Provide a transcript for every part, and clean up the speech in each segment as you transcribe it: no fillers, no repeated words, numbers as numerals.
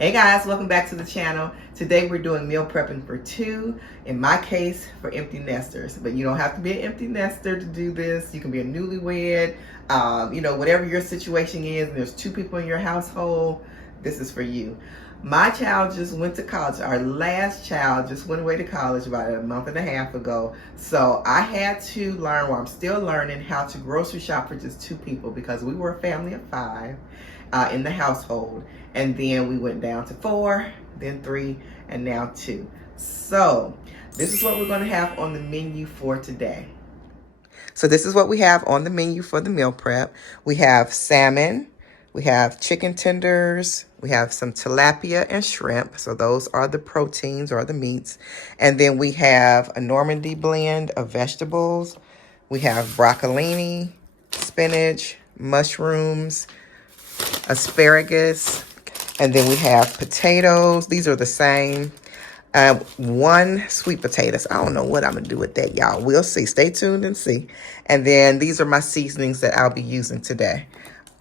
Hey guys, welcome back to the channel. Today we're doing meal prepping for two, in my case for empty nesters. But you don't have to be an empty nester to do this. You can be a newlywed, whatever your situation is, and there's two people in your household, this is for you. My child just went to college. Our last child just went away to college about a month and a half ago. So I had to learn, I'm still learning, how to grocery shop for just two people because we were a family of five in the household. And then we went down to 4, then 3, and now 2. So this is what we're going to have on the menu for today. So this is what we have on the menu for the meal prep. We have salmon, we have chicken tenders, we have some tilapia and shrimp. So those are the proteins or the meats. And then we have a Normandy blend of vegetables. We have broccolini, spinach, mushrooms, asparagus, and then we have potatoes. These are the same. One sweet potatoes. I don't know what I'm going to do with that, y'all. We'll see. Stay tuned and see. And then these are my seasonings that I'll be using today.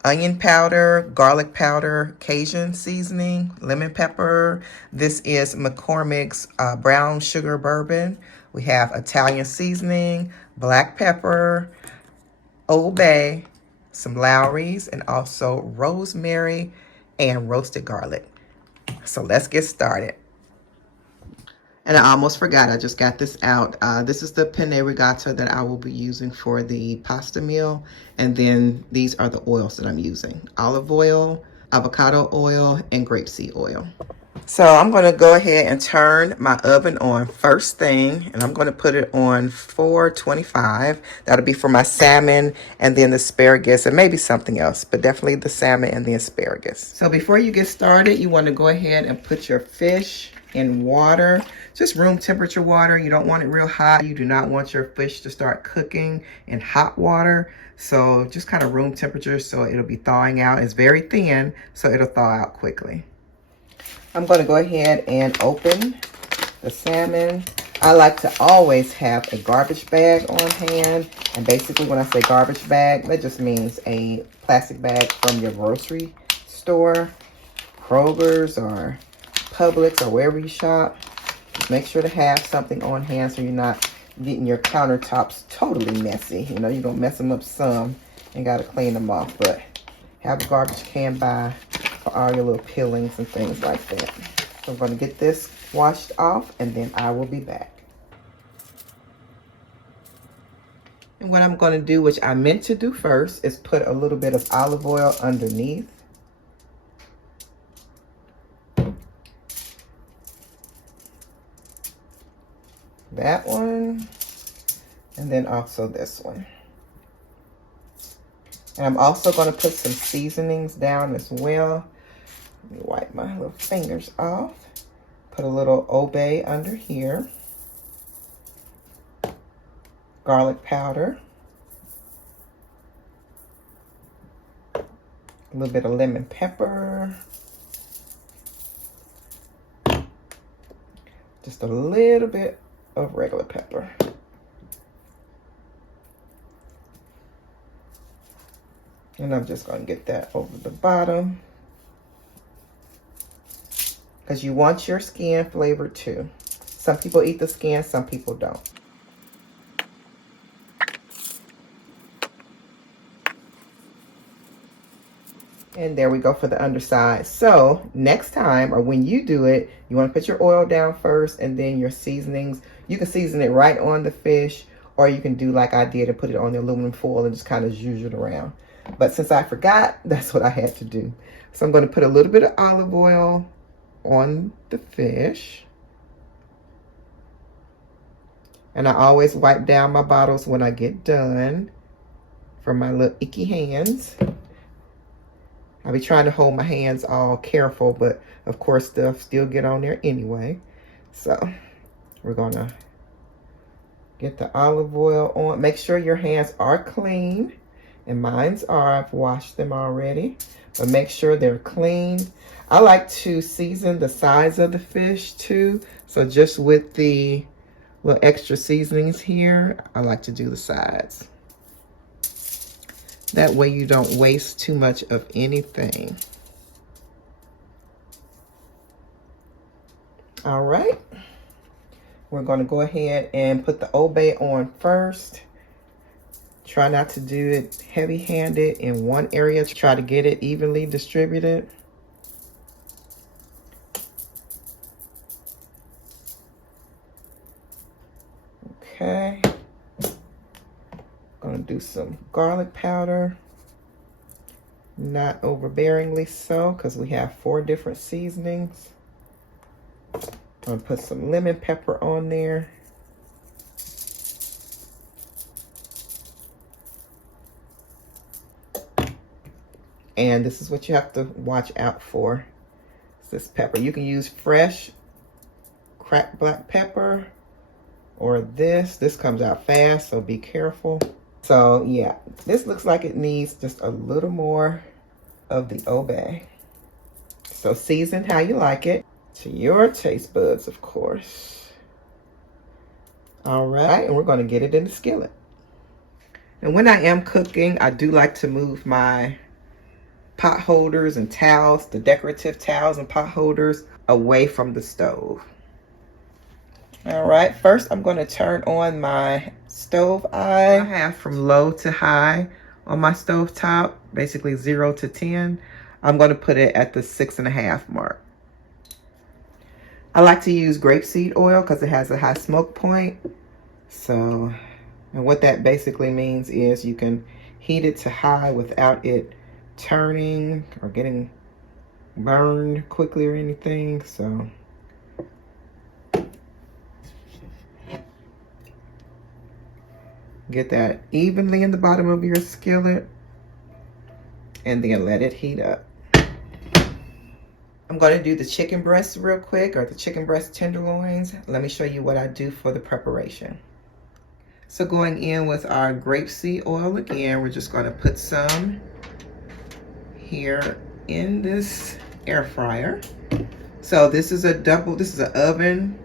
Onion powder, garlic powder, Cajun seasoning, lemon pepper. This is McCormick's brown sugar bourbon. We have Italian seasoning, black pepper, Old Bay, some Lowry's, and also rosemary and roasted garlic. So let's get started. And I almost forgot, I just got this out. This is the penne rigata that I will be using for the pasta meal. And then these are the oils that I'm using. Olive oil, avocado oil, and grapeseed oil. So I'm going to go ahead and turn my oven on first thing, and I'm going to put it on 425. That'll be for my salmon and then the asparagus and maybe something else, but definitely the salmon and the asparagus. So before you get started, you want to go ahead and put your fish in water, just room temperature water. You don't want it real hot. You do not want your fish to start cooking in hot water. So just kind of room temperature so it'll be thawing out. It's very thin, so it'll thaw out quickly. I'm going to go ahead and open the salmon. I like to always have a garbage bag on hand. And basically when I say garbage bag, that just means a plastic bag from your grocery store, Kroger's or Publix or wherever you shop. Just make sure to have something on hand so you're not getting your countertops totally messy. You know, you're going to mess them up some and got to clean them off. But have a garbage can by for all your little peelings and things like that. So I'm going to get this washed off and then I will be back. And what I'm going to do, which I meant to do first, is put a little bit of olive oil underneath. That one. And then also this one. And I'm also going to put some seasonings down as well. Let me wipe my little fingers off. Put a little Obey under here. Garlic powder. A little bit of lemon pepper. Just a little bit of regular pepper. And I'm just going to get that over the bottom. Because you want your skin flavored too. Some people eat the skin, some people don't. And there we go for the underside. So next time, or when you do it, you want to put your oil down first and then your seasonings. You can season it right on the fish, or you can do like I did and put it on the aluminum foil and just kind of zhuzh it around. But since I forgot, that's what I had to do. So I'm going to put a little bit of olive oil on the fish. And I always wipe down my bottles when I get done for my little icky hands. I'll be trying to hold my hands all careful, but of course stuff still get on there anyway. So we're going to get the olive oil on. Make sure your hands are clean. And mine's are. I've washed them already. But make sure they're clean. I like to season the sides of the fish too. So just with the little extra seasonings here, I like to do the sides. That way you don't waste too much of anything. All right. We're going to go ahead and put the obey on first. Try not to do it heavy-handed in one area. Try to get it evenly distributed. Okay. Gonna do some garlic powder. Not overbearingly so, because we have 4 different seasonings. Gonna put some lemon pepper on there. And this is what you have to watch out for. It's this pepper. You can use fresh cracked black pepper or this. This comes out fast, so be careful. So yeah, this looks like it needs just a little more of the obey. So season how you like it, to your taste buds, of course. All right, and we're gonna get it in the skillet. And when I am cooking, I do like to move my pot holders and towels, the decorative towels and pot holders, away from the stove. All right, first I'm going to turn on my stove eye. I have from low to high on my stove top, basically 0 to 10. I'm going to put it at the 6.5 mark. I like to use grapeseed oil because it has a high smoke point. So, and what that basically means is you can heat it to high without it turning or getting burned quickly or anything. So get that evenly in the bottom of your skillet and then let it heat up. I'm going to do the chicken breasts real quick, or the chicken breast tenderloins. Let me show you what I do for the preparation. So going in with our grapeseed oil again, we're just going to put some here in this air fryer. So this is an oven.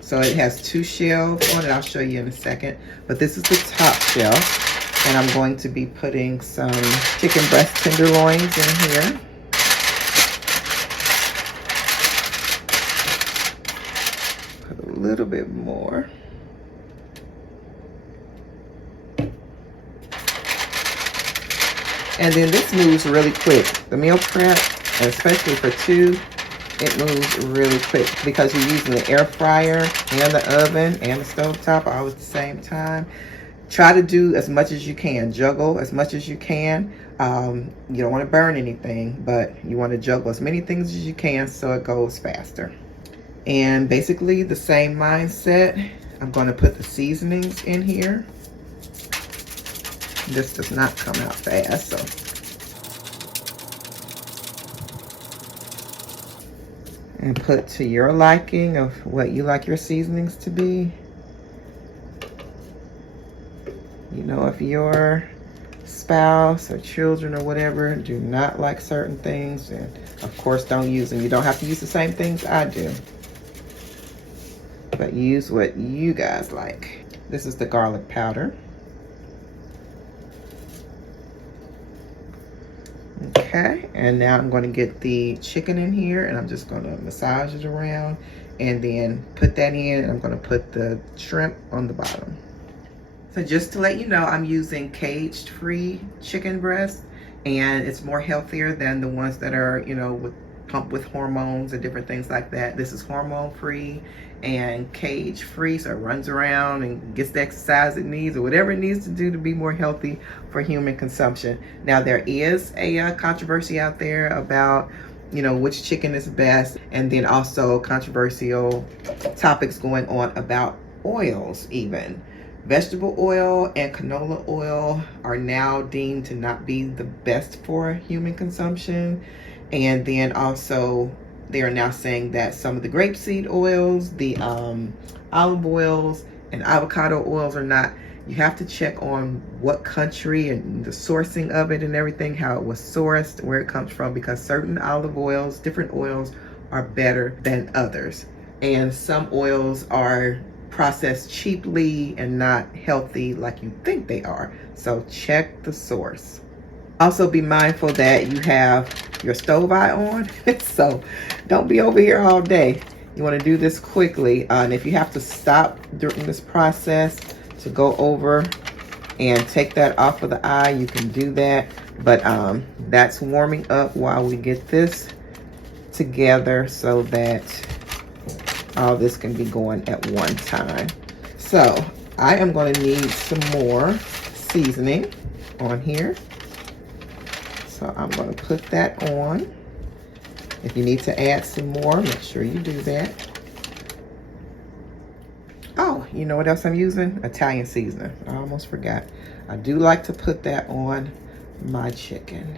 So it has 2 shelves on it. I'll show you in a second. But this is the top shelf. And I'm going to be putting some chicken breast tenderloins in here. Put a little bit more. And then this moves really quick. The meal prep, and especially for 2, it moves really quick because you're using the air fryer and the oven and the stovetop all at the same time. Try to do as much as you can. Juggle as much as you can. You don't want to burn anything, but you want to juggle as many things as you can so it goes faster. And basically the same mindset. I'm going to put the seasonings in here. This does not come out fast, so. And put to your liking of what you like your seasonings to be. You know, if your spouse or children or whatever do not like certain things, then of course don't use them. You don't have to use the same things I do, but use what you guys like. This is the garlic powder. Okay, and now I'm going to get the chicken in here, and I'm just going to massage it around and then put that in. I'm going to put the shrimp on the bottom. So just to let you know, I'm using cage-free chicken breast, and it's more healthier than the ones that are, you know, pumped with hormones and different things like that. This is hormone-free and cage-free, so it runs around and gets the exercise it needs or whatever it needs to do to be more healthy for human consumption. Now, there is a controversy out there about, you know, which chicken is best, and then also controversial topics going on about oils even. Vegetable oil and canola oil are now deemed to not be the best for human consumption. And then also they are now saying that some of the grapeseed oils, the olive oils and avocado oils are not. You have to check on what country and the sourcing of it and everything, how it was sourced, where it comes from, because certain olive oils, different oils are better than others. And some oils are processed cheaply and not healthy like you think they are. So check the source. Also be mindful that you have your stove eye on. So don't be over here all day. You want to do this quickly. And if you have to stop during this process to go over and take that off of the eye, you can do that. But that's warming up while we get this together so that all this can be going at one time. So I am going to need some more seasoning on here. So I'm going to put that on. If you need to add some more, make sure you do that. Oh, you know what else I'm using? Italian seasoning. I almost forgot. I do like to put that on my chicken.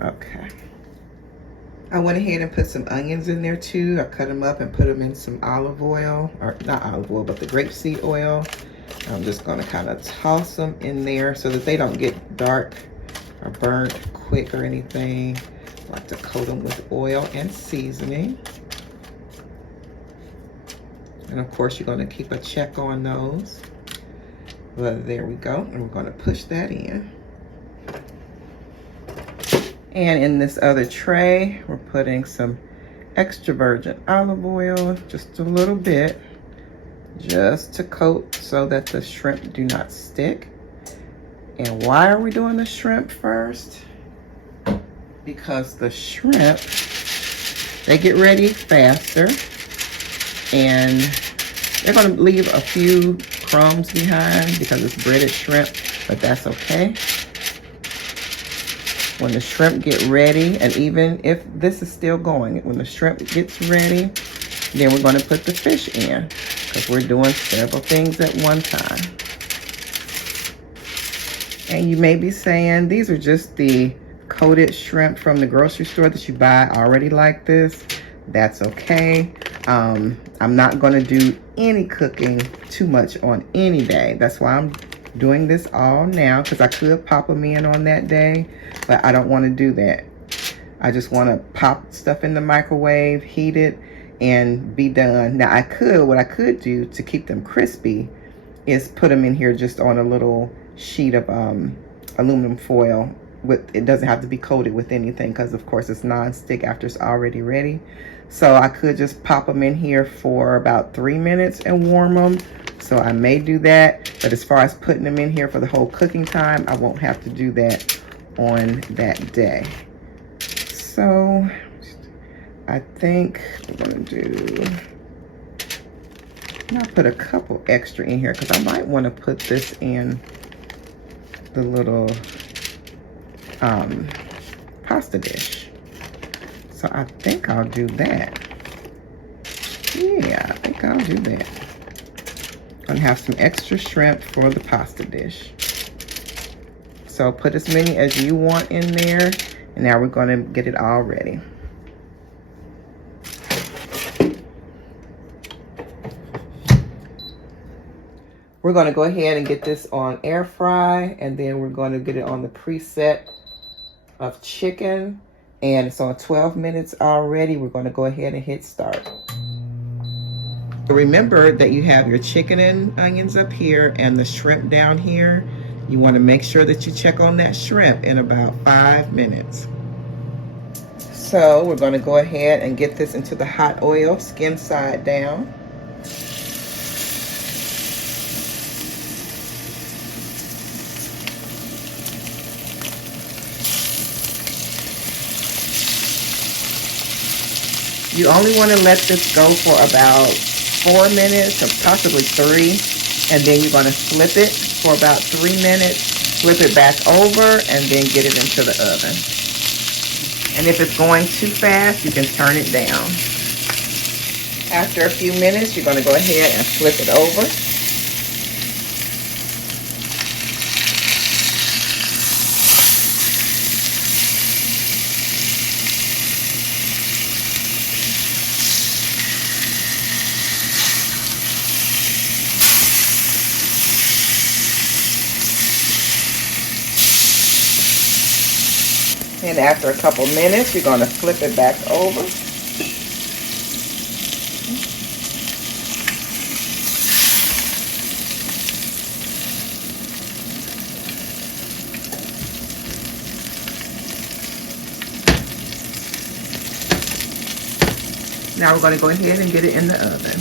Okay. I went ahead and put some onions in there too. I cut them up and put them in some olive oil, or not olive oil, but the grapeseed oil. I'm just going to kind of toss them in there so that they don't get dark or burnt quick or anything. I like to coat them with oil and seasoning. And of course, you're going to keep a check on those. But there we go. And we're going to push that in. And in this other tray, we're putting some extra virgin olive oil, just a little bit, just to coat so that the shrimp do not stick. And why are we doing the shrimp first? Because the shrimp, they get ready faster, and they're going to leave a few crumbs behind because it's breaded shrimp, but that's okay. When the shrimp get ready, and even if this is still going, when the shrimp gets ready, then we're going to put the fish in because we're doing several things at one time. And you may be saying, these are just the coated shrimp from the grocery store that you buy already like this. That's okay. I'm not going to do any cooking too much on any day. That's why I'm doing this all now, because I could pop them in on that day, but I don't want to do that. I just want to pop stuff in the microwave, heat it, and be done. Now what I could do to keep them crispy is put them in here just on a little sheet of aluminum foil. It doesn't have to be coated with anything because of course it's non-stick after it's already ready. So I could just pop them in here for about 3 minutes and warm them. So I may do that, but as far as putting them in here for the whole cooking time, I won't have to do that on that day. So I think we're gonna do, I'll put a couple extra in here because I might want to put this in the little pasta dish. So I think I'll do that. Yeah, I think I'll do that. Gonna have some extra shrimp for the pasta dish. So put as many as you want in there, and now we're gonna get it all ready. We're gonna go ahead and get this on air fry, and then we're gonna get it on the preset of chicken, and it's on 12 minutes already. We're gonna go ahead and hit start. Remember that you have your chicken and onions up here and the shrimp down here. You want to make sure that you check on that shrimp in about 5 minutes. So we're going to go ahead and get this into the hot oil, skin side down. You only want to let this go for about 4 minutes or possibly 3, and then you're going to flip it for about 3 minutes, flip it back over, and then get it into the oven. And if it's going too fast, you can turn it down. After a few minutes, you're going to go ahead and flip it over. And after a couple minutes, you're going to flip it back over. Now we're going to go ahead and get it in the oven.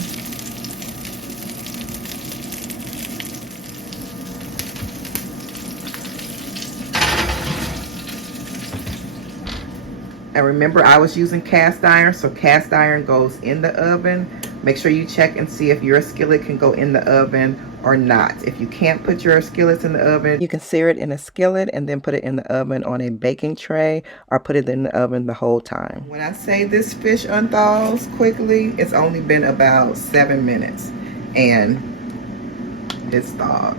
And remember, I was using cast iron, so cast iron goes in the oven. Make sure you check and see if your skillet can go in the oven or not. If you can't put your skillets in the oven, you can sear it in a skillet and then put it in the oven on a baking tray, or put it in the oven the whole time. When I say this fish unthaws quickly, it's only been about 7 minutes and it's thawed.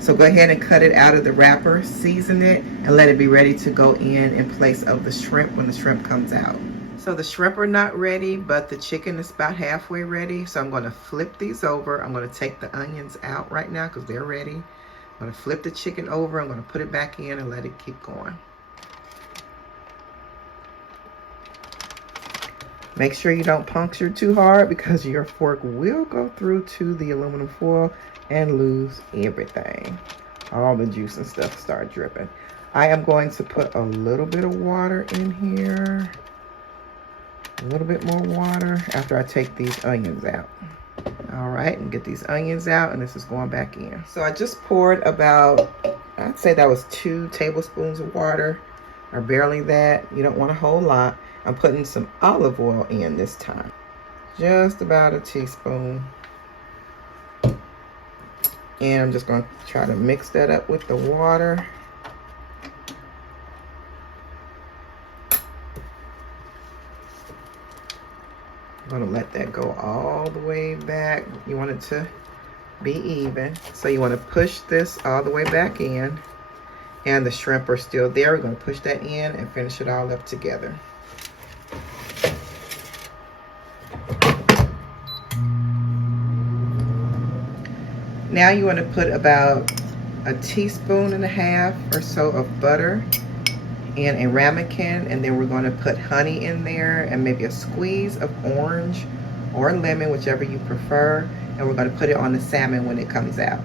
So go ahead and cut it out of the wrapper, season it, and let it be ready to go in place of the shrimp when the shrimp comes out. So the shrimp are not ready, but the chicken is about halfway ready. So I'm going to flip these over. I'm going to take the onions out right now because they're ready. I'm going to flip the chicken over. I'm going to put it back in and let it keep going. Make sure you don't puncture too hard because your fork will go through to the aluminum foil and lose everything. All the juice and stuff start dripping. I am going to put a little bit of water in here. A little bit more water after I take these onions out. All right, and get these onions out, and this is going back in. So I just poured about, I'd say that was 2 tablespoons of water, or barely that. You don't want a whole lot. I'm putting some olive oil in this time. Just about a teaspoon. And I'm just going to try to mix that up with the water. I'm going to let that go all the way back. You want it to be even. So you want to push this all the way back in. And the shrimp are still there. We're going to push that in and finish it all up together. Now you want to put about 1.5 teaspoons or so of butter in a ramekin, and then we're going to put honey in there and maybe a squeeze of orange or lemon, whichever you prefer, and we're going to put it on the salmon when it comes out.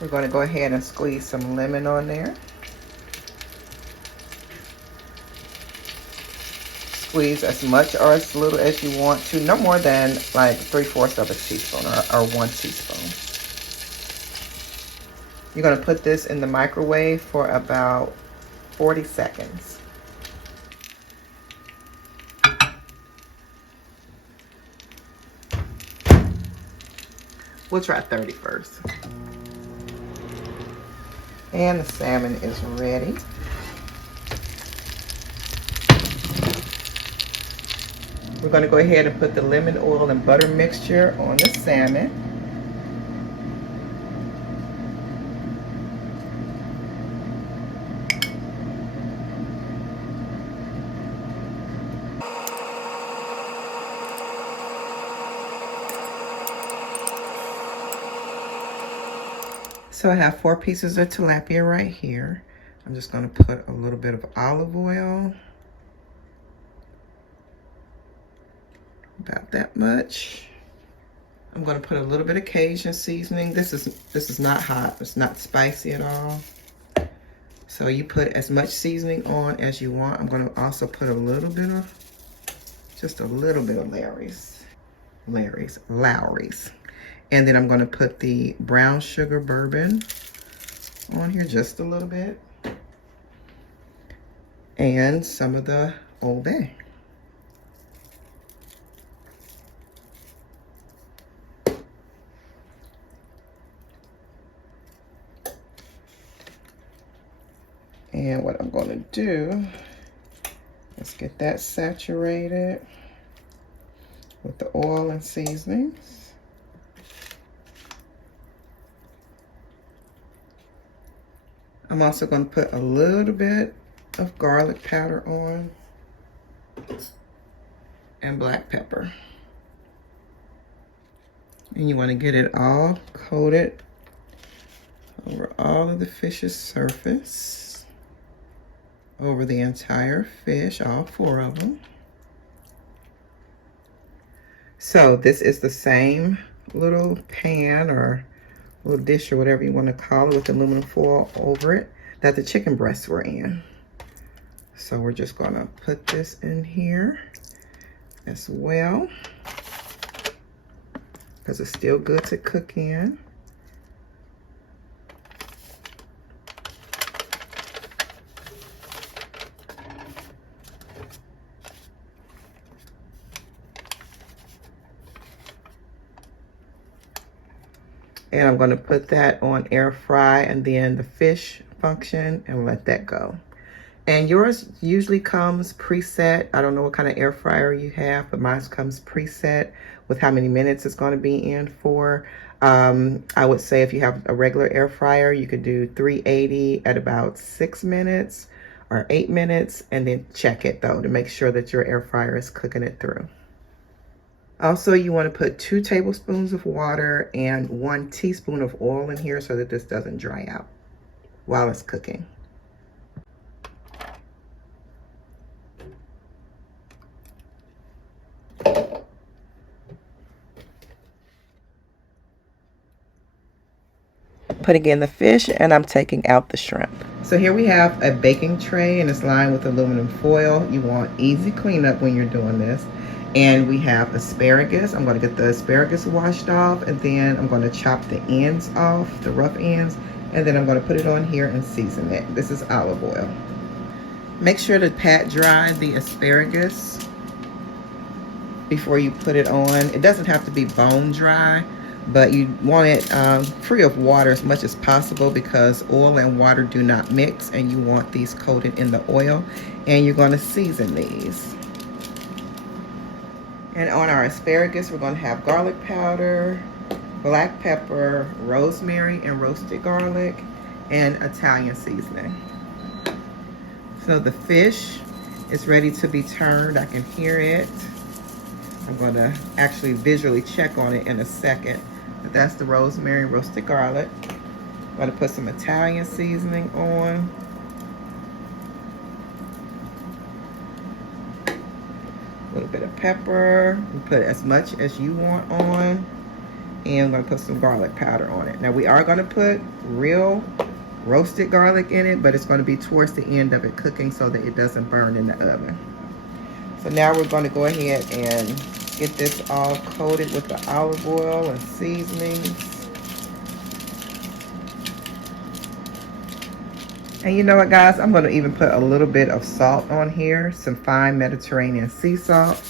We're going to go ahead and squeeze some lemon on there. Squeeze as much or as little as you want to, no more than like 3/4 of a teaspoon or 1 teaspoon. You're going to put this in the microwave for about 40 seconds. We'll try 30 first. And the salmon is ready. We're going to go ahead and put the lemon oil and butter mixture on the salmon. So I have 4 pieces of tilapia right here. I'm just going to put a little bit of olive oil. About that much. I'm going to put a little bit of Cajun seasoning. This is not hot. It's not spicy at all. So you put as much seasoning on as you want. I'm going to also put a little bit of, just a little bit of Lawry's. And then I'm going to put the brown sugar bourbon on here just a little bit. And some of the Old Bay. And what I'm going to do is get that saturated with the oil and seasonings. I'm also going to put a little bit of garlic powder on and black pepper. And you want to get it all coated over all of the fish's surface. Over the entire fish, all 4 of them. So this is the same little pan or little dish or whatever you want to call it with aluminum foil over it that the chicken breasts were in. So we're just going to put this in here as well because it's still good to cook in. And I'm going to put that on air fry and then the fish function and let that go. And yours usually comes preset. I don't know what kind of air fryer you have, but mine comes preset with how many minutes it's going to be in for. I would say if you have a regular air fryer, you could do 380 at about 6 minutes or 8 minutes, and then check it though to make sure that your air fryer is cooking it through. Also, you want to put 2 tablespoons of water and 1 teaspoon of oil in here so that this doesn't dry out while it's cooking. Putting in the fish, and I'm taking out the shrimp. So here we have a baking tray, and it's lined with aluminum foil. You want easy cleanup when you're doing this. And we have asparagus. I'm going to get the asparagus washed off, and then I'm going to chop the ends off, the rough ends, and then I'm going to put it on here and season it. This is olive oil. Make sure to pat dry the asparagus before you put it on. It doesn't have to be bone dry, but you want it free of water as much as possible because oil and water do not mix, and you want these coated in the oil. And you're going to season these. And on our asparagus, we're going to have garlic powder, black pepper, rosemary and roasted garlic, and Italian seasoning. So the fish is ready to be turned. I can hear it. I'm going to actually visually check on it in a second. But that's the rosemary and roasted garlic. I'm going to put some Italian seasoning on. A little bit of pepper. You put as much as you want on. And I'm going to put some garlic powder on it. Now we are going to put real roasted garlic in it, but it's going to be towards the end of it cooking so that it doesn't burn in the oven. So now we're going to go ahead and get this all coated with the olive oil and seasonings. And you know what, guys? I'm going to even put a little bit of salt on here, some fine Mediterranean sea salt.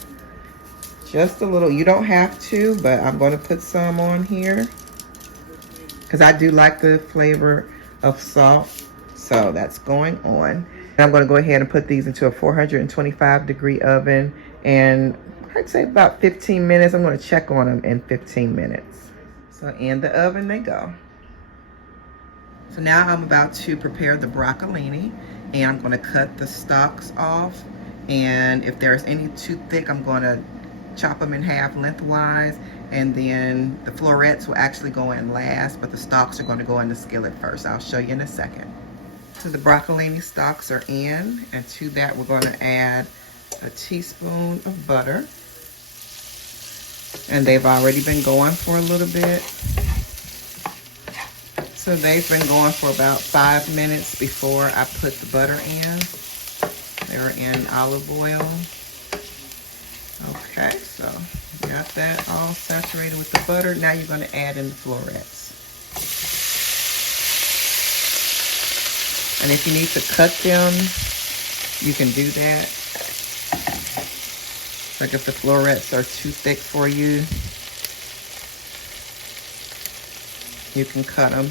Just a little. You don't have to, but I'm going to put some on here because I do like the flavor of salt. So that's going on. And I'm going to go ahead and put these into a 425-degree oven, and I'd say about 15 minutes. I'm going to check on them in 15 minutes. So in the oven they go. So now I'm about to prepare the broccolini, and I'm going to cut the stalks off. And if there's any too thick, I'm going to chop them in half lengthwise, and then the florets will actually go in last, but the stalks are going to go in the skillet first. I'll show you in a second. So the broccolini stalks are in, and to that we're going to add a teaspoon of butter. And they've already been going for a little bit. So they've been going for about 5 minutes before I put the butter in. They're in olive oil. Okay, so got that all saturated with the butter. Now you're going to add in the florets. And if you need to cut them, you can do that. Like if the florets are too thick for you, you can cut them,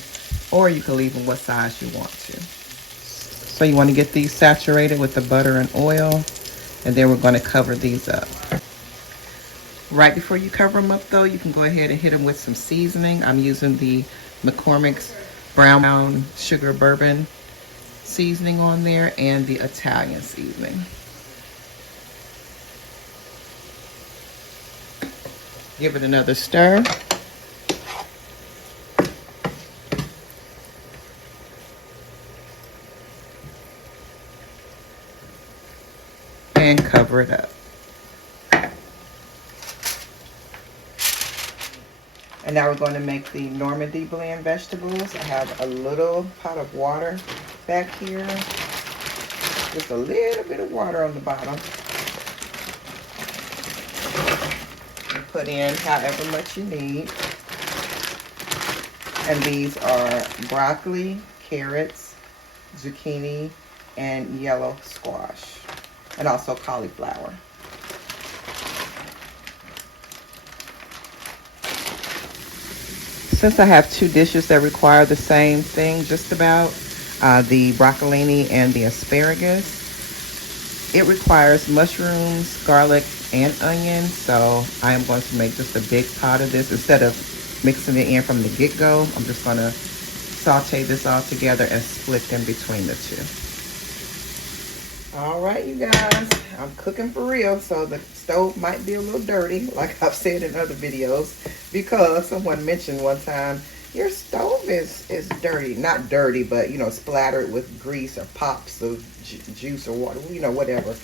or you can leave them what size you want to. So you want to get these saturated with the butter and oil, and then we're going to cover these up. Right before you cover them up though, you can go ahead and hit them with some seasoning. I'm using the McCormick's brown sugar bourbon seasoning on there and the Italian seasoning. Give it another stir. And cover it up. And now we're going to make the Normandy blend vegetables. I have a little pot of water back here. Just a little bit of water on the bottom. And put in however much you need. And these are broccoli, carrots, zucchini, and yellow squash. And also cauliflower. Since I have two dishes that require the same thing, just about, the broccolini and the asparagus, it requires mushrooms, garlic, and onion. So I am going to make just a big pot of this. Instead of mixing it in from the get-go, I'm just going to saute this all together and split them between the two. All right, you guys, I'm cooking for real, so the stove might be a little dirty, like I've said in other videos, because someone mentioned one time, your stove is dirty. Not dirty, but, you know, splattered with grease or pops of juice or water, you know, whatever.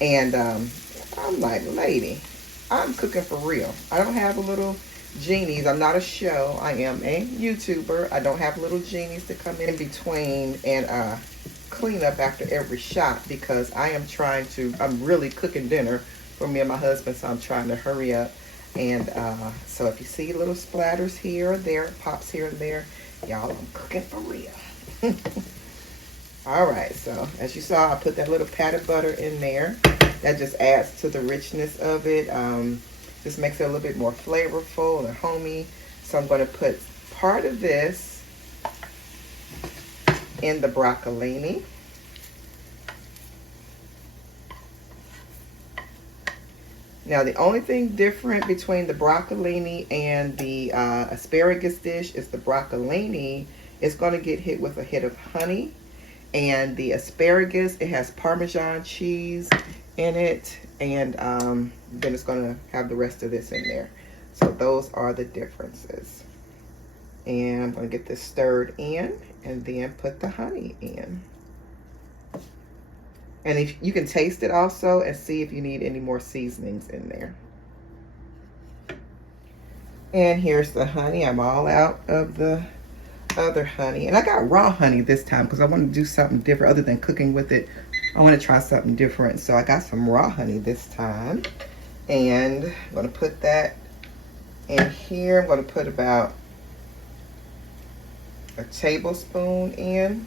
And I'm like, lady, I'm cooking for real. I don't have a little genies. I'm not a show. I am a YouTuber. I don't have little genies to come in between and clean up after every shot, because I'm really cooking dinner for me and my husband, so I'm trying to hurry up. And so if you see little splatters here or there, pops here and there, y'all, I'm cooking for real. All right, so as you saw, I put that little pat of butter in there. That just adds to the richness of it. Just makes it a little bit more flavorful and homey. So I'm going to put part of this in the broccolini. Now the only thing different between the broccolini and the asparagus dish is the broccolini is going to get hit with a hit of honey, and the asparagus, it has Parmesan cheese in it, and then it's going to have the rest of this in there. So those are the differences. And I'm going to get this stirred in and then put the honey in. And if you can taste it also and see if you need any more seasonings in there. And here's the honey. I'm all out of the other honey. And I got raw honey this time because I want to do something different other than cooking with it. I want to try something different. So I got some raw honey this time. And I'm going to put that in here. I'm going to put about a tablespoon in.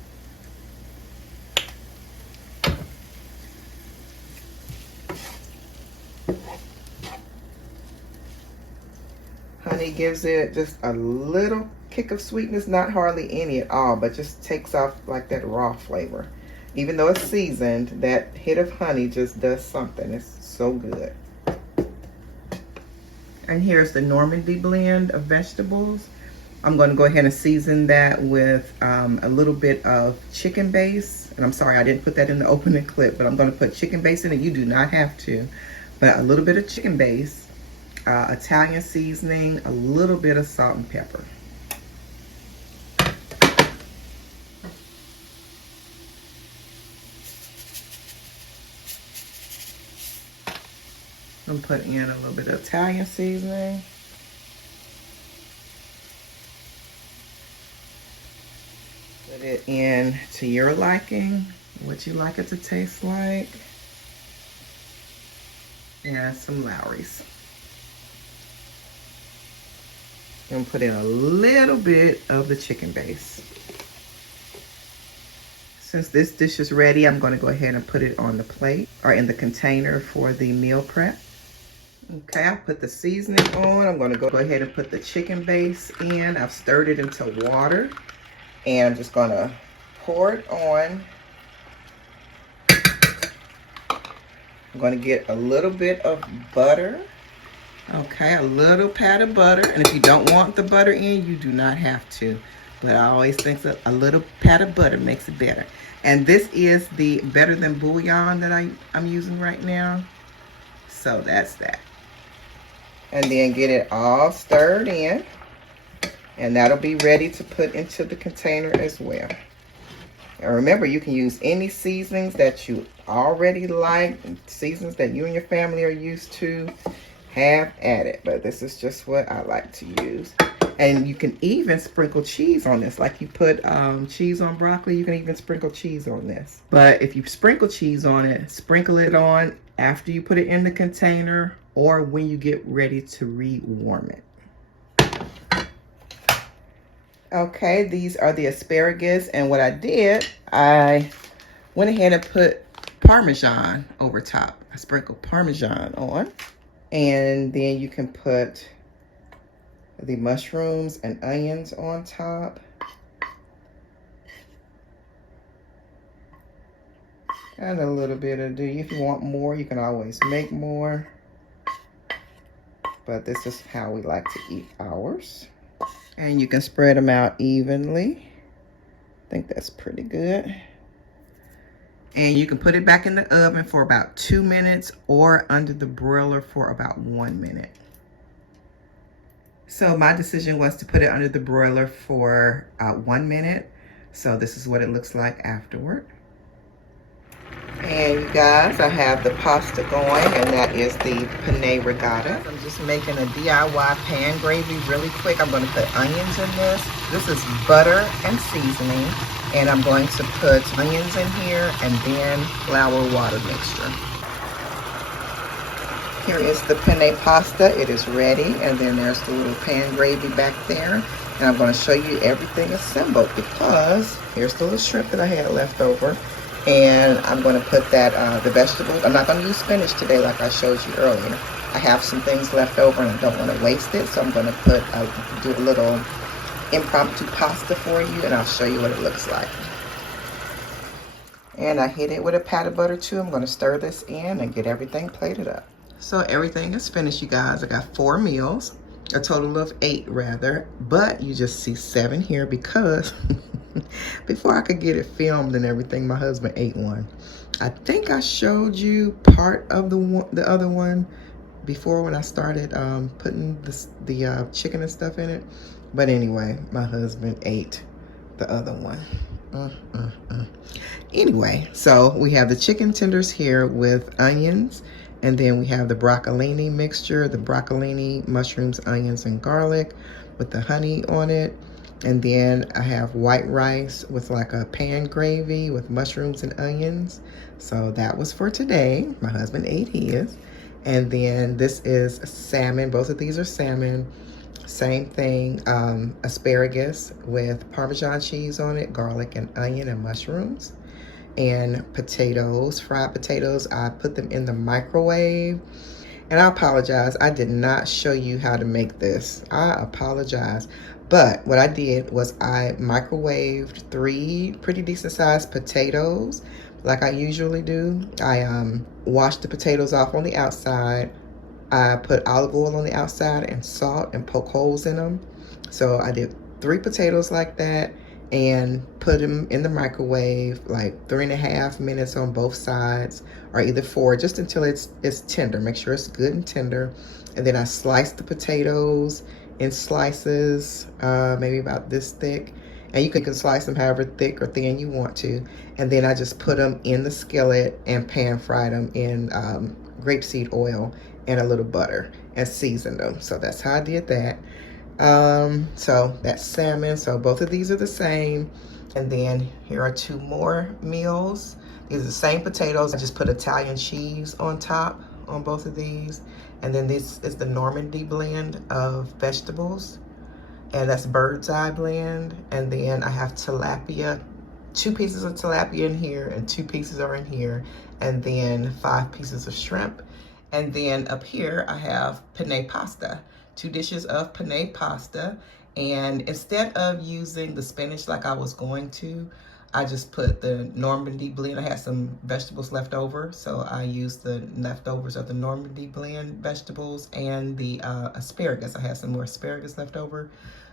Honey gives it just a little kick of sweetness, not hardly any at all, but just takes off like that raw flavor. Even though it's seasoned, that hit of honey just does something. It's so good. And here's the Normandy blend of vegetables. I'm going to go ahead and season that with a little bit of chicken base. And I'm sorry, I didn't put that in the opening clip, but I'm going to put chicken base in it. You do not have to, but a little bit of chicken base, Italian seasoning, a little bit of salt and pepper. I'm going to put in a little bit of Italian seasoning. Put it in to your liking, what you like it to taste like. And some Lowry's. And put in a little bit of the chicken base. Since this dish is ready, I'm going to go ahead and put it on the plate or in the container for the meal prep. Okay, I put the seasoning on. I'm going to go ahead and put the chicken base in. I've stirred it into water. And I'm just going to pour it on. I'm going to get a little bit of butter. Okay, a little pat of butter. And if you don't want the butter in, you do not have to. But I always think that a little pat of butter makes it better. And this is the Better Than Bouillon that I'm using right now. So that's that. And then get it all stirred in. And that'll be ready to put into the container as well. And remember, you can use any seasonings that you already like, seasonings that you and your family are used to. Have at it, but this is just what I like to use. And you can even sprinkle cheese on this. Like you put cheese on broccoli, you can even sprinkle cheese on this. But if you sprinkle cheese on it, sprinkle it on after you put it in the container or when you get ready to re-warm it. Okay, these are the asparagus, and what I did, I went ahead and put Parmesan over top. I sprinkled Parmesan on, and then you can put the mushrooms and onions on top. And a little bit of if you want more, you can always make more. But this is how we like to eat ours. And you can spread them out evenly. I think that's pretty good. And you can put it back in the oven for about 2 minutes or under the broiler for about 1 minute. So my decision was to put it under the broiler for 1 minute. So this is what it looks like afterward. And you guys, I have the pasta going, and that is the penne ricotta. I'm just making a DIY pan gravy really quick. I'm going to put onions in this. This is butter and seasoning, and I'm going to put onions in here and then flour water mixture. Here is the penne pasta. It is ready, and then there's the little pan gravy back there. And I'm going to show you everything assembled because here's the little shrimp that I had left over. And I'm going to put that, the vegetables. I'm not going to use spinach today like I showed you earlier. I have some things left over and I don't want to waste it. So I'm going to put, do a little impromptu pasta for you, and I'll show you what it looks like. And I hit it with a pat of butter too. I'm going to stir this in and get everything plated up. So everything is finished, you guys. I got 4 meals, a total of 8 rather, but you just see 7 here because before I could get it filmed and everything, my husband ate one. I think I showed you part of the other one before when I started putting the chicken and stuff in it. But anyway, my husband ate the other one. Anyway, so we have the chicken tenders here with onions, and then we have the broccolini mixture, the broccolini, mushrooms, onions, and garlic with the honey on it. And then I have white rice with like a pan gravy with mushrooms and onions. So that was for today. My husband ate his. And then this is salmon. Both of these are salmon. Same thing, asparagus with Parmesan cheese on it, garlic and onion and mushrooms. And potatoes, fried potatoes. I put them in the microwave. And I apologize, I did not show you how to make this. I apologize. But what I did was I microwaved 3 pretty decent sized potatoes like I usually do. I washed the potatoes off on the outside. I put olive oil on the outside and salt and poke holes in them. So I did 3 potatoes like that and put them in the microwave like 3.5 minutes on both sides, or either 4, just until it's tender. Make sure it's good and tender. And then I sliced the potatoes in slices, maybe about this thick. And you can slice them however thick or thin you want to. And then I just put them in the skillet and pan fried them in grapeseed oil and a little butter and seasoned them. So that's how I did that. So that's salmon. So both of these are the same. And then here are 2 more meals. These are the same potatoes. I just put Italian cheese on top on both of these. And then this is the Normandy blend of vegetables. And that's bird's eye blend. And then I have tilapia, 2 pieces of tilapia in here and 2 pieces are in here. And then 5 pieces of shrimp. And then up here I have penne pasta, 2 dishes of penne pasta. And instead of using the spinach like I was going to, I just put the Normandy blend. I had some vegetables left over, so I used the leftovers of the Normandy blend vegetables and the asparagus. I had some more asparagus left over.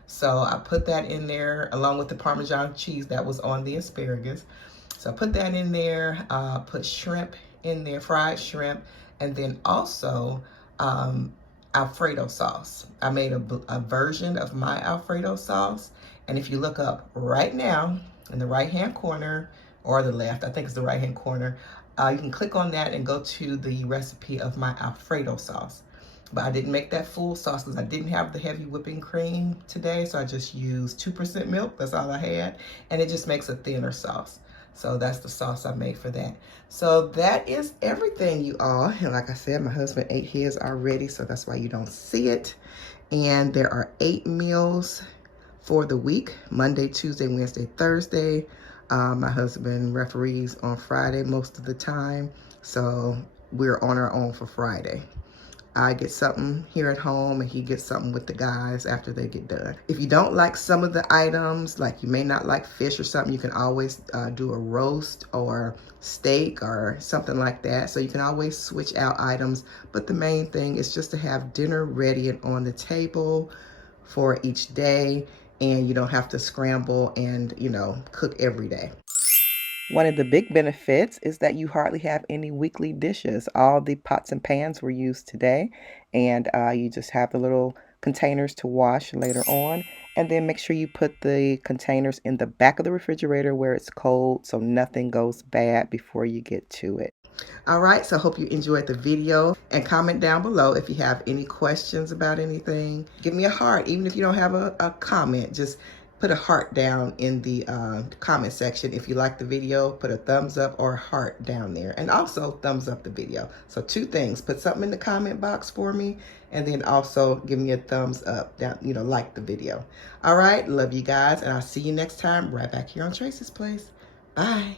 So I put that in there along with the Parmesan cheese that was on the asparagus. So I put that in there, put shrimp in there, fried shrimp, and then also Alfredo sauce. I made a version of my Alfredo sauce. And if you look up right now in the right-hand corner, or the left, I think it's the right-hand corner, you can click on that and go to the recipe of my Alfredo sauce. But I didn't make that full sauce because I didn't have the heavy whipping cream today. So I just used 2% milk. That's all I had. And it just makes a thinner sauce. So that's the sauce I made for that. So that is everything, you all. And like I said, my husband ate his already, so that's why you don't see it. And there are 8 meals for the week: Monday, Tuesday, Wednesday, Thursday. My husband referees on Friday most of the time. So we're on our own for Friday. I get something here at home and he gets something with the guys after they get done. If you don't like some of the items, like you may not like fish or something, you can always do a roast or steak or something like that. So you can always switch out items. But the main thing is just to have dinner ready and on the table for each day. And you don't have to scramble and, you know, cook every day. One of the big benefits is that you hardly have any weekly dishes. All the pots and pans were used today, and you just have the little containers to wash later on. And then make sure you put the containers in the back of the refrigerator where it's cold so nothing goes bad before you get to it. All right, so I hope you enjoyed the video, and comment down below if you have any questions about anything. Give me a heart, even if you don't have a comment, just put a heart down in the comment section. If you like the video, put a thumbs up or a heart down there, and also thumbs up the video. So 2 things: put something in the comment box for me, and then also give me a thumbs up down, you know, like the video. All right, love you guys, and I'll see you next time right back here on Tracie's Place. Bye.